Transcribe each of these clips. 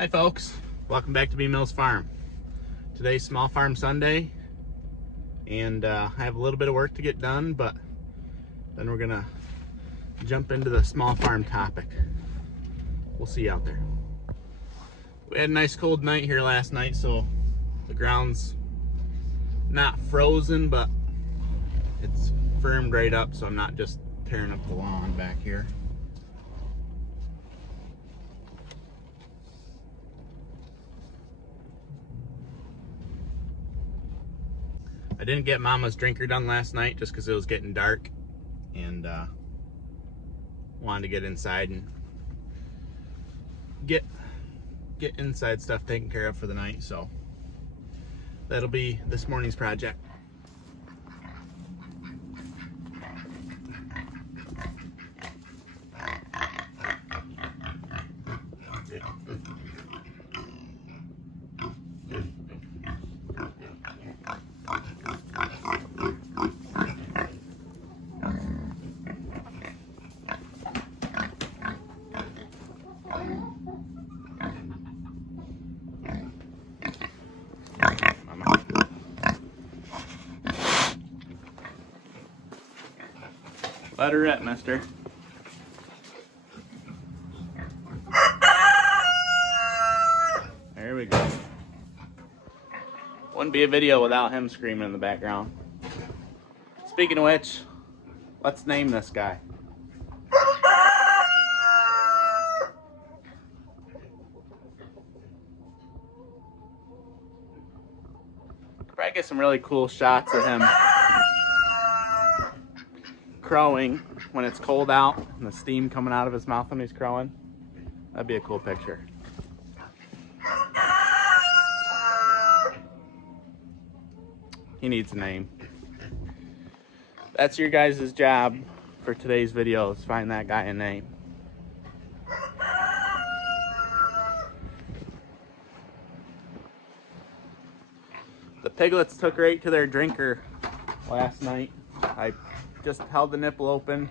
Hi folks, welcome back to B Mills Farm. Today's Small Farm Sunday, and I have a little bit of work to get done, but then we're gonna jump into the small farm topic. We'll see you out there. We had a nice cold night here last night, so the ground's not frozen, but it's firmed right up, so I'm not just tearing up the lawn back here. I didn't get Mama's drinker done last night just because it was getting dark, and wanted to get inside and get inside stuff taken care of for the night, so that'll be this morning's project. Let her rip, mister. There we go. Wouldn't be a video without him screaming in the background. Speaking of which, let's name this guy. Probably get some really cool shots of him crowing when it's cold out and the steam coming out of his mouth when he's crowing. That'd be a cool picture. He needs a name. That's your guys' job for today's video, is find that guy a name. The piglets took right to their drinker last night. I just held the nipple open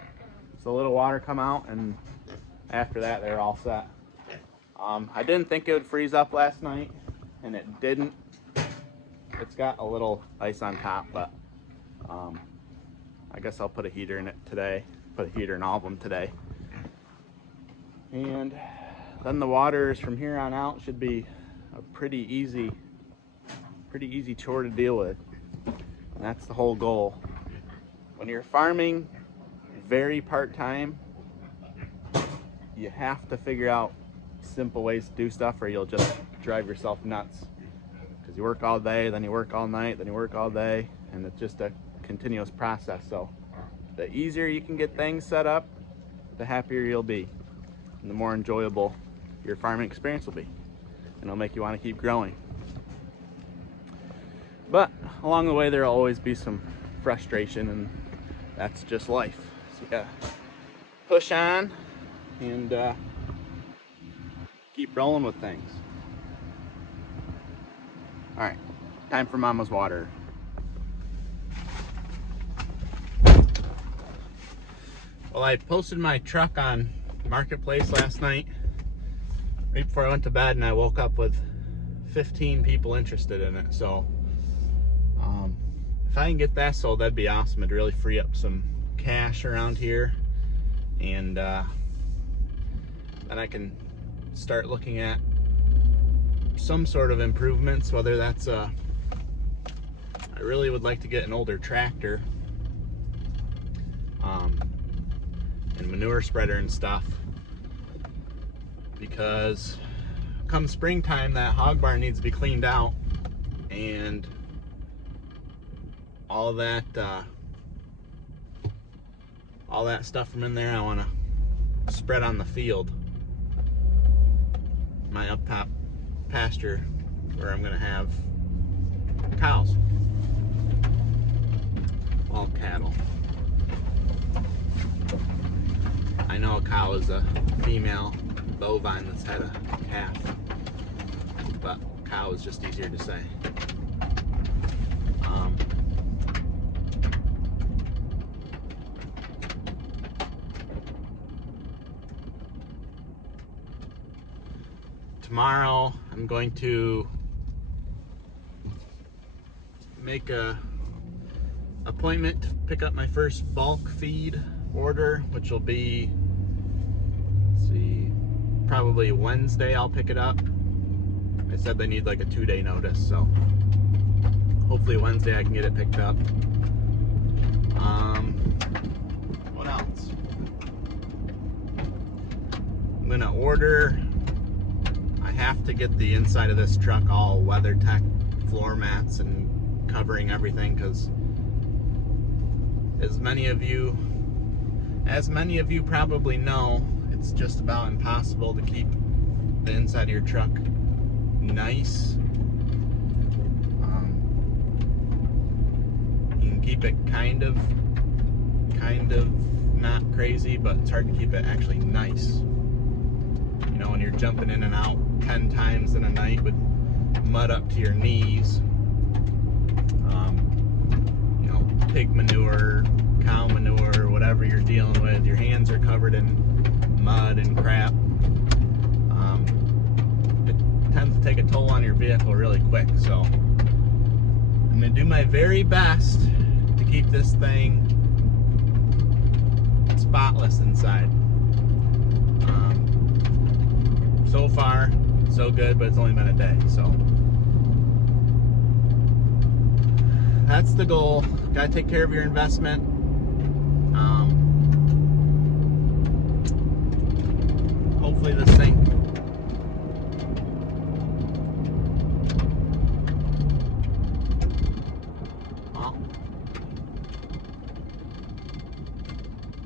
so a little water come out, and after that they're all set. I didn't think it would freeze up last night, and it didn't. It's got a little ice on top, but I guess I'll put a heater in it today. Put a heater in all of them today. And then the waters from here on out should be a pretty easy chore to deal with. And that's the whole goal. When you're farming very part-time, you have to figure out simple ways to do stuff, or you'll just drive yourself nuts. Because you work all day, then you work all night, then you work all day, and it's just a continuous process. So the easier you can get things set up, the happier you'll be, and the more enjoyable your farming experience will be, and it'll make you want to keep growing. But along the way, there'll always be some frustration, and that's just life. So you gotta push on and keep rolling with things. All right, time for Mama's water. Well, I posted my truck on Marketplace last night, right before I went to bed, and I woke up with 15 people interested in it. So if I can get that sold, that'd be awesome. It'd really free up some cash around here, and then I can start looking at some sort of improvements, whether that's I really would like to get an older tractor and manure spreader and stuff, because come springtime that hog barn needs to be cleaned out, and all that stuff from in there I want to spread on the field, my up top pasture where I'm gonna have cows, all cattle. I know a cow is a female bovine that's had a calf, but cow is just easier to say. tomorrow I'm going to make a appointment to pick up my first bulk feed order, which will be, let's see, probably Wednesday I'll pick it up. I said they need like a 2-day notice, so hopefully Wednesday I can get it picked up. What else? I'm gonna order, I have to get the inside of this truck all WeatherTech floor mats and covering everything, because as many of you probably know, it's just about impossible to keep the inside of your truck nice. You can keep it kind of not crazy, but it's hard to keep it actually nice. You know, when you're jumping in and out 10 times in a night with mud up to your knees, you know, pig manure, cow manure, whatever you're dealing with, your hands are covered in mud and crap. It tends to take a toll on your vehicle really quick, so I'm gonna do my very best to keep this thing spotless inside. So far, so good, but it's only been a day, so that's the goal. Gotta take care of your investment. Hopefully this thing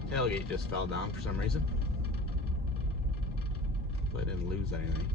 tailgate just fell down for some reason. I didn't lose anything.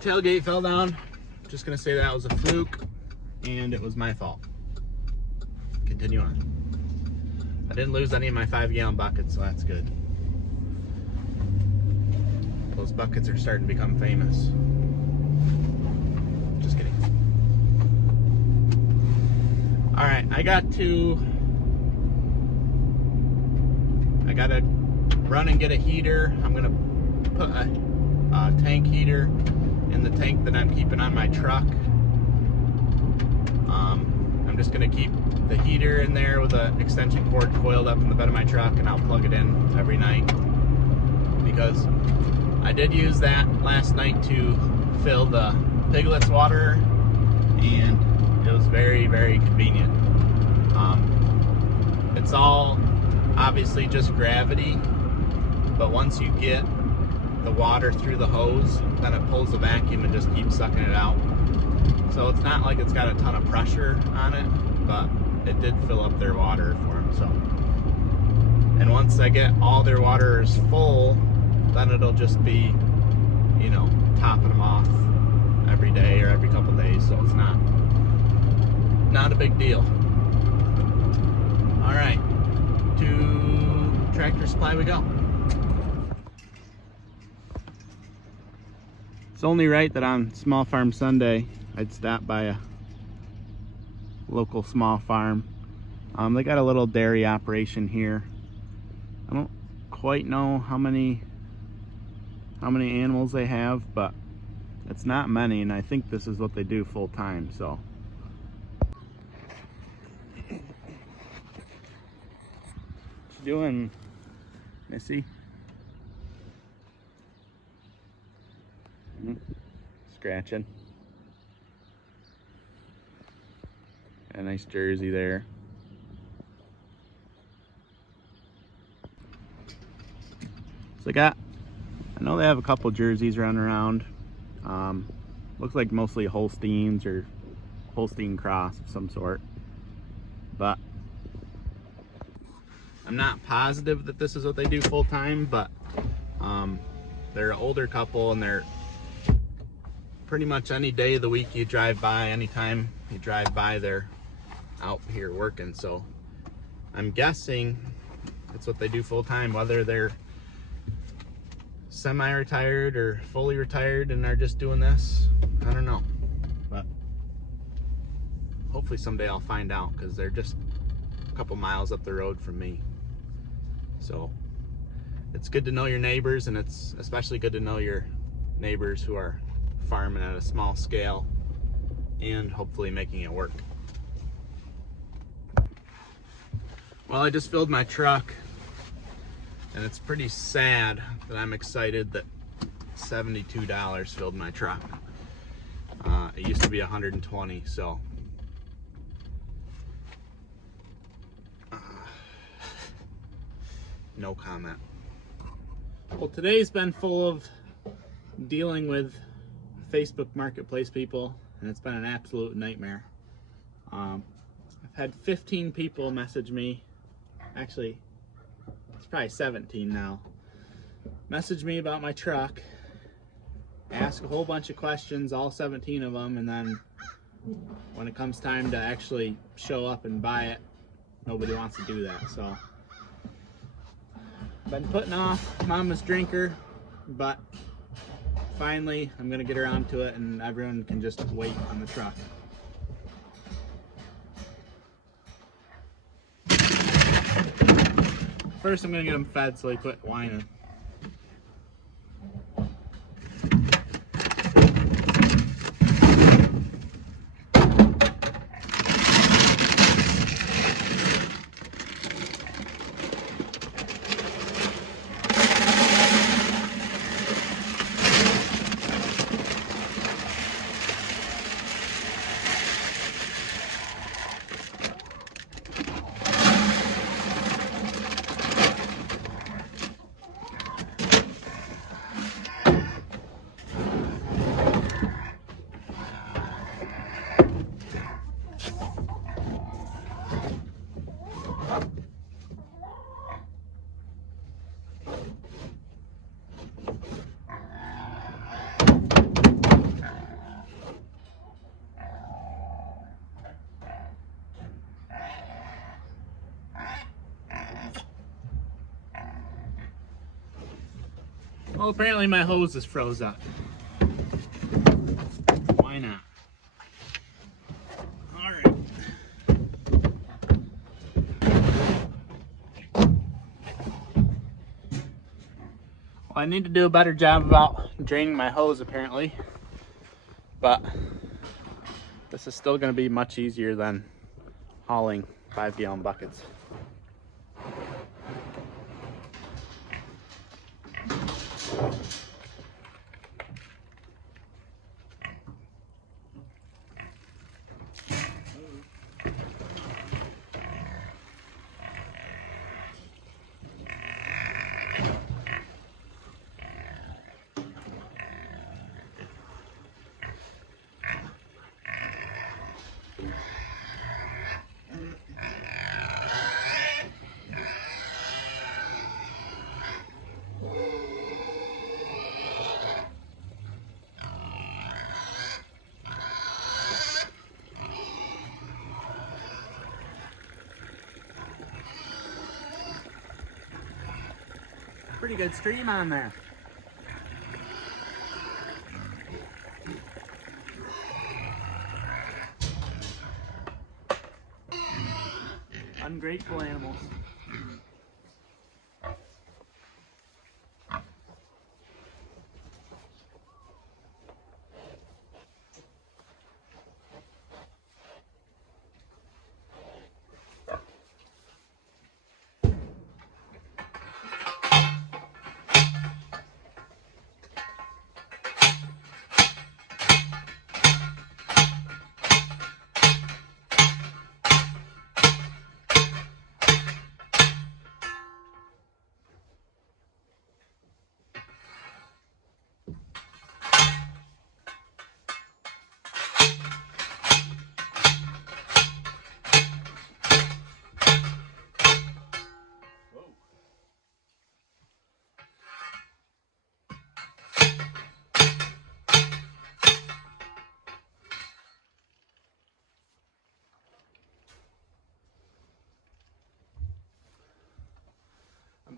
Tailgate fell down. Just gonna say that was a fluke and it was my fault. Continue on. I didn't lose any of my 5-gallon buckets, so that's good. Those buckets are starting to become famous. Just kidding. All right, I gotta run and get a heater. I'm gonna put a tank heater in the tank that I'm keeping on my truck. I'm just gonna keep the heater in there with an extension cord coiled up in the bed of my truck, and I'll plug it in every night, because I did use that last night to fill the piglets water, and it was very, very convenient. It's all obviously just gravity, but once you get the water through the hose, then it pulls the vacuum and just keeps sucking it out. So it's not like it's got a ton of pressure on it, but it did fill up their water for them. So, and once I get all their waters full, then it'll just be, you know, topping them off every day or every couple days. So it's not a big deal. All right, to Tractor Supply we go. It's only right that on Small Farm Sunday, I'd stop by a local small farm. They got a little dairy operation here. I don't quite know how many animals they have, but it's not many, and I think this is what they do full time. So what you doing, Missy? Scratching. A nice jersey there. So I know they have a couple jerseys running around. Looks like mostly Holsteins or Holstein cross of some sort. But I'm not positive that this is what they do full time, but they're an older couple, and they're pretty much any day of the week you drive by, anytime you drive by, they're out here working. So I'm guessing that's what they do full time, whether they're semi-retired or fully retired and are just doing this, I don't know. But hopefully someday I'll find out, because they're just a couple miles up the road from me. So it's good to know your neighbors, and it's especially good to know your neighbors who are farming at a small scale and hopefully making it work. Well, I just filled my truck, and it's pretty sad that I'm excited that $72 filled my truck. It used to be $120, so no comment. Well, today's been full of dealing with Facebook Marketplace people, and it's been an absolute nightmare. I've had 15 people message me, actually it's probably 17 now, message me about my truck, ask a whole bunch of questions, all 17 of them, and then when it comes time to actually show up and buy it, nobody wants to do that. So been putting off Mama's drinker, but finally I'm gonna get around to it, and everyone can just wait on the truck. First I'm gonna get him fed so he quit whining. Well, apparently my hose is froze up. Why not? Alright. Well, I need to do a better job about draining my hose apparently, but this is still going to be much easier than hauling 5-gallon buckets. Pretty good stream on there. Ungrateful animals.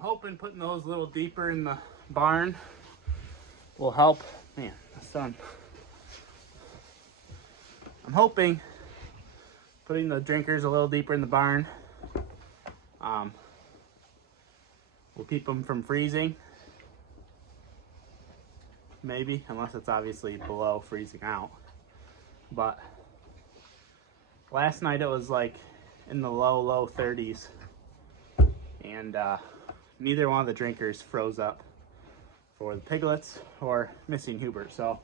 hoping putting those a little deeper in the barn will help. Man, the sun. I'm hoping putting the drinkers a little deeper in the barn will keep them from freezing. Maybe, unless it's obviously below freezing out. But last night it was like in the low 30s, and neither one of the drinkers froze up for the piglets or missing Hubert. So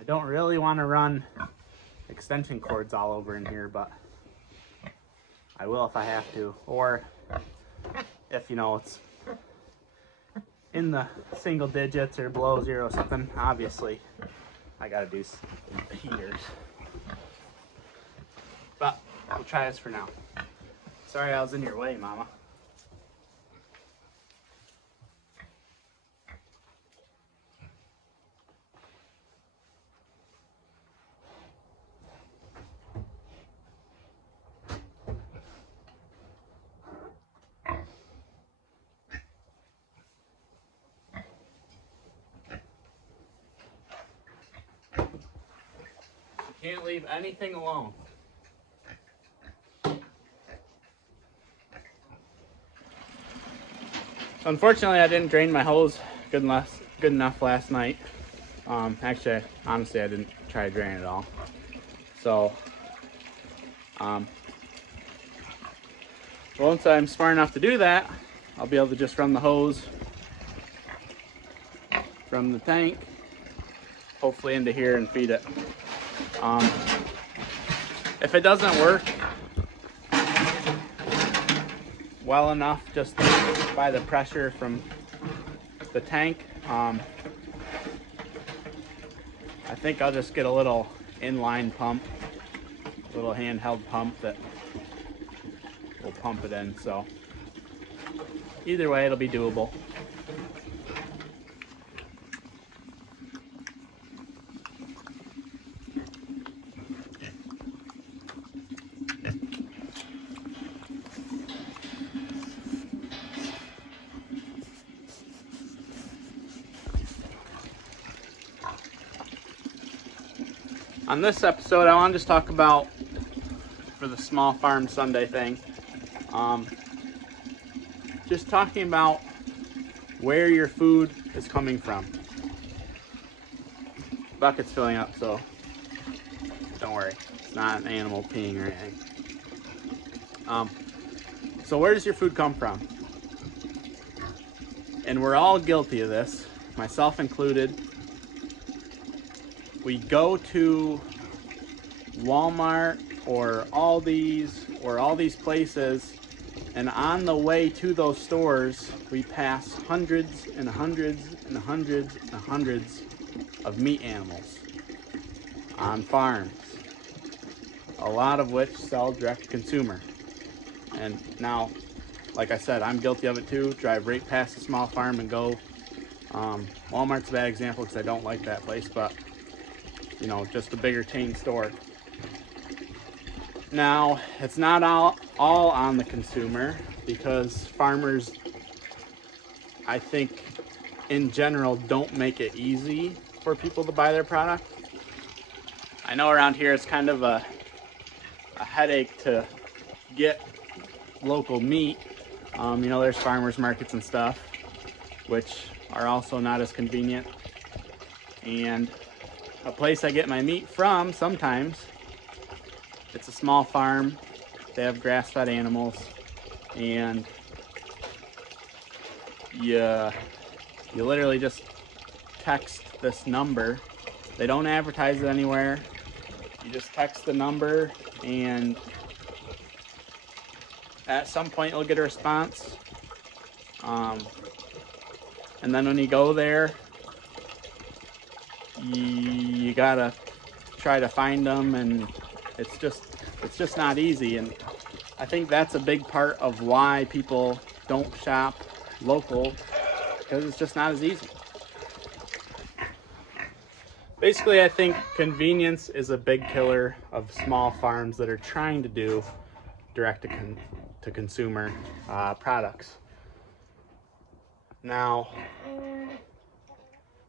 I don't really want to run extension cords all over in here, but I will if I have to, or if, you know, it's in the single digits or below 0 or something. Obviously I gotta do heaters, but we'll try this for now. Sorry I was in your way, Mama. Can't leave anything alone. So unfortunately, I didn't drain my hose good enough last night. Actually, honestly, I didn't try to drain it all. So, once I'm smart enough to do that, I'll be able to just run the hose from the tank, hopefully into here, and feed it. If it doesn't work well enough just by the pressure from the tank, I think I'll just get a little inline pump, a little handheld pump that will pump it in. So either way, it'll be doable. On this episode, I want to just talk about, for the Small Farm Sunday thing, just talking about where your food is coming from. Bucket's filling up, so don't worry. It's not an animal peeing or anything. So where does your food come from? And we're all guilty of this, myself included. We go to Walmart or Aldi's or all these places, and on the way to those stores, we pass hundreds and hundreds and hundreds and hundreds of meat animals on farms, a lot of which sell direct to consumer. And now, like I said, I'm guilty of it too. Drive right past a small farm and go. Walmart's a bad example because I don't like that place, but you know, just a bigger chain store. Now, it's not all on the consumer, because farmers, I think, in general, don't make it easy for people to buy their product. I know around here it's kind of a headache to get local meat. You know, there's farmers markets and stuff, which are also not as convenient. And a place I get my meat from sometimes, it's a small farm. They have grass-fed animals, and you literally just text this number. They don't advertise it anywhere. You just text the number, and at some point you'll get a response. And then when you go there, you gotta try to find them, and it's just not easy. And I think that's a big part of why people don't shop local, because it's just not as easy. Basically, I think convenience is a big killer of small farms that are trying to do to consumer products. Now,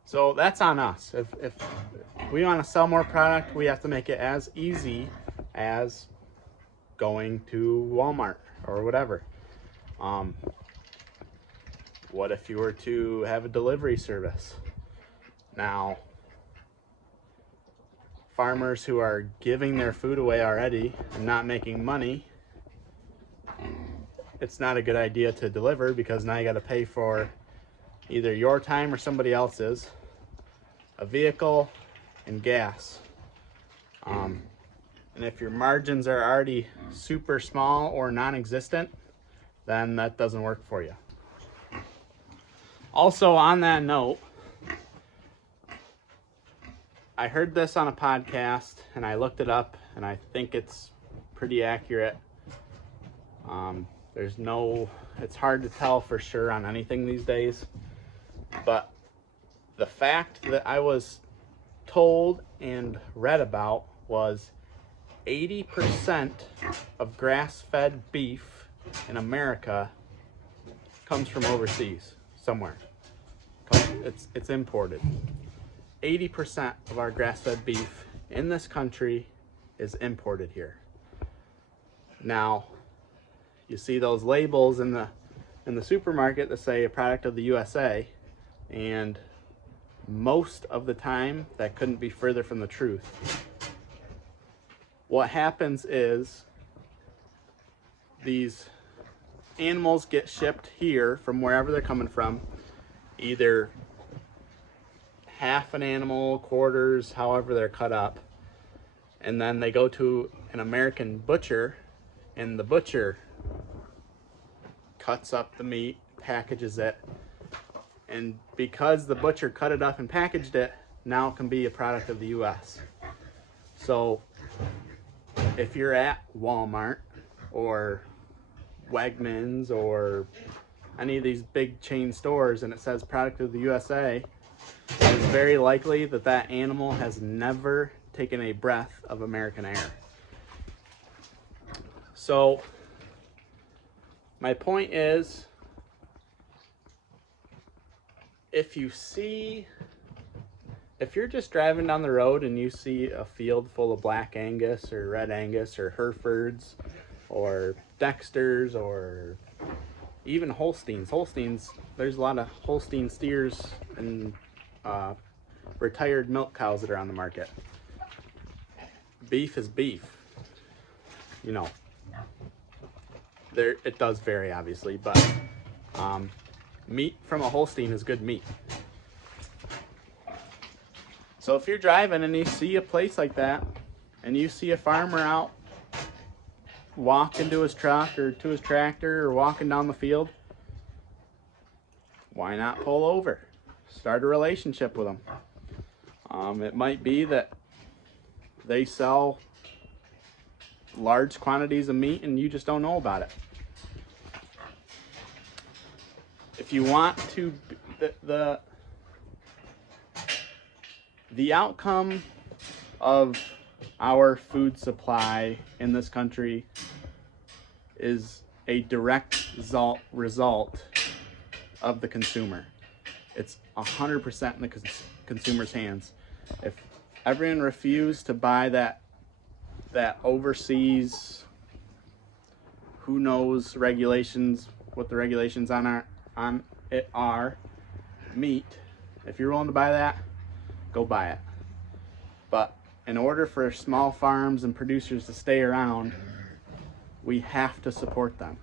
so that's on us. If we want to sell more product, we have to make it as easy as going to Walmart or whatever. What if you were to have a delivery service? Now, farmers who are giving their food away already and not making money, it's not a good idea to deliver, because now you got to pay for either your time or somebody else's, a vehicle, and gas. And if your margins are already super small or non-existent, then that doesn't work for you. Also, on that note, I heard this on a podcast and I looked it up, and I think it's pretty accurate. It's hard to tell for sure on anything these days, but the fact that I was told and read about was 80% of grass-fed beef in America comes from overseas somewhere. It's imported. 80% of our grass-fed beef in this country is imported here. Now, you see those labels in the supermarket that say a product of the USA, and most of the time that couldn't be further from the truth. What happens is these animals get shipped here from wherever they're coming from, either half an animal, quarters, however they're cut up, and then they go to an American butcher, and the butcher cuts up the meat, packages it, and because the butcher cut it up and packaged it, now it can be a product of the US. So if you're at Walmart or Wegmans or any of these big chain stores and it says product of the USA, it's very likely that that animal has never taken a breath of American air. So my point is, if you're just driving down the road and you see a field full of black Angus or red Angus or Herefords or Dexters or even Holsteins. There's a lot of Holstein steers and retired milk cows that are on the market. Beef is beef. You know, it does vary obviously, but meat from a Holstein is good meat. So if you're driving and you see a place like that, and you see a farmer out walking to his truck or to his tractor or walking down the field, why not pull over? Start a relationship with them. It might be that they sell large quantities of meat and you just don't know about it. If you want to, the outcome of our food supply in this country is a direct result of the consumer. It's 100% in the consumer's hands. If everyone refused to buy that overseas, who knows regulations, what the regulations on it are, meat, if you're willing to buy that, go buy it. But in order for small farms and producers to stay around, we have to support them.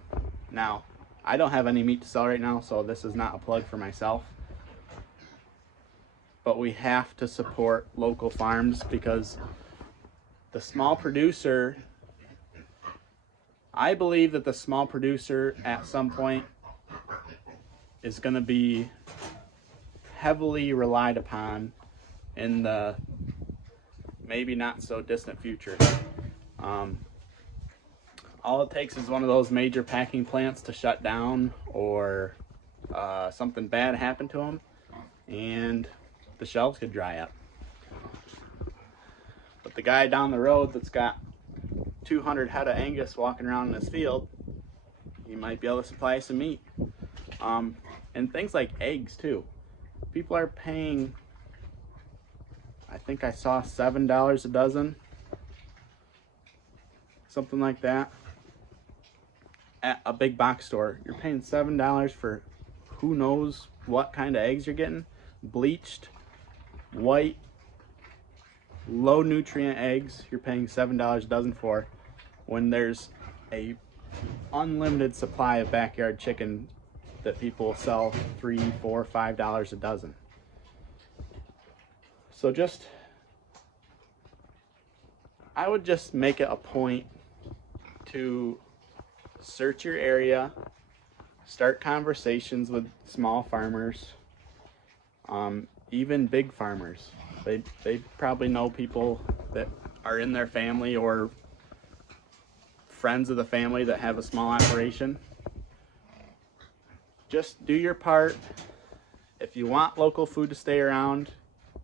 Now, I don't have any meat to sell right now, so this is not a plug for myself. But we have to support local farms, because the small producer, I believe that the small producer at some point is going to be heavily relied upon in the maybe not so distant future. All it takes is one of those major packing plants to shut down, or something bad happen to them, and the shelves could dry up. But the guy down the road that's got 200 head of Angus walking around in this field, you might be able to supply some meat. And things like eggs too. People are paying, I think I saw $7 a dozen, something like that, at a big box store. You're paying $7 for who knows what kind of eggs you're getting. Bleached, white, low nutrient eggs you're paying $7 a dozen for, when there's a unlimited supply of backyard chicken that people sell $3, $4, $5 a dozen. So I would just make it a point to search your area, start conversations with small farmers, even big farmers. They probably know people that are in their family or friends of the family that have a small operation. Just do your part. If you want local food to stay around,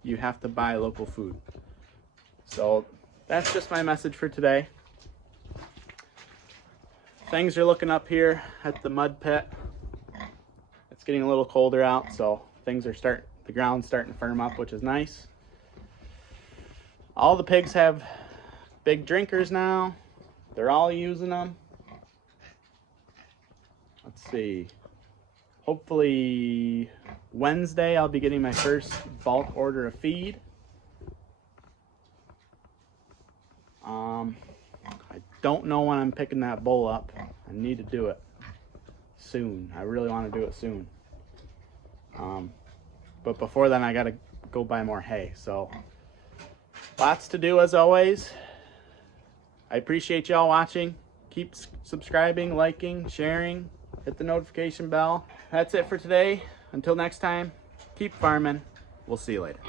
you have to buy local food. So that's just my message for today. Things are looking up here at the mud pit. It's getting a little colder out, so the ground's starting to firm up, which is nice. All the pigs have big drinkers now. They're all using them. Let's see. Hopefully Wednesday I'll be getting my first bulk order of feed. I don't know when I'm picking that bull up. I need to do it soon. I really want to do it soon. But before then I gotta go buy more hay. So lots to do as always. I appreciate y'all watching. Keep subscribing, liking, sharing, hit the notification bell. That's it for today. Until next time, keep farming. We'll see you later.